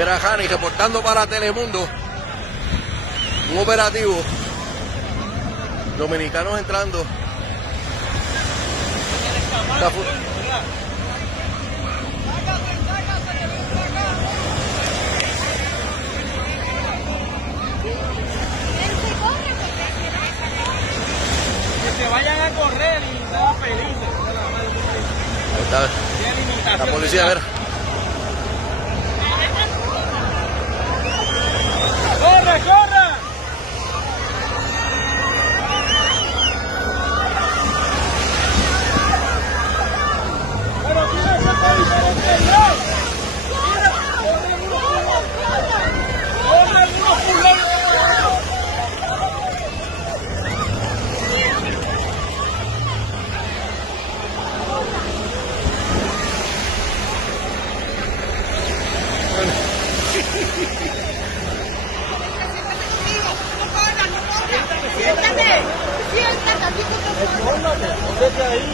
Era Jani reportando para Telemundo un operativo. Dominicanos entrando. Que se vayan a correr y están felices. Ahí está la policía, a ver. ¡Corre, corre! Pero tiene que ser diferente, ¿no? Siéntate, siéntate, aquí Siéntate ahí.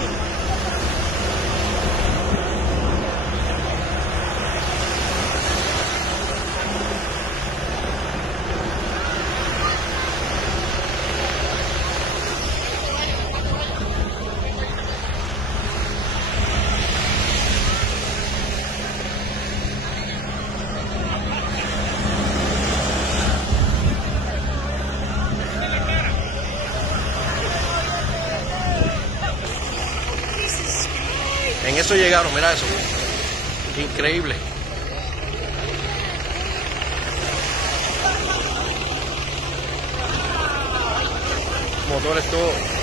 En eso llegaron, mira eso. Increíble. Motores todo.